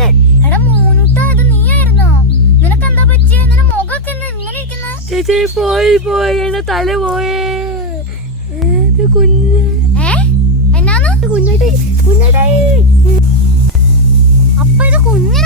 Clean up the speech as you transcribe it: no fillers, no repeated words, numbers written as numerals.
മോനൂട്ടൻ. എടാ മോനൂട്ടാ, ഇത് നീയായിരുന്നോ? നിനക്കെന്താ പറ്റിയ? നിന്റെ മുഖമൊക്കെ ഇങ്ങനെ ഇരിക്കുന്ന? ചേച്ചി പോയി എന്നെ തല പോയേ. കുഞ്ഞ് എന്നാന്ന്? കുഞ്ഞാട്ടായി. അപ്പൊ ഇത് കുഞ്ഞ്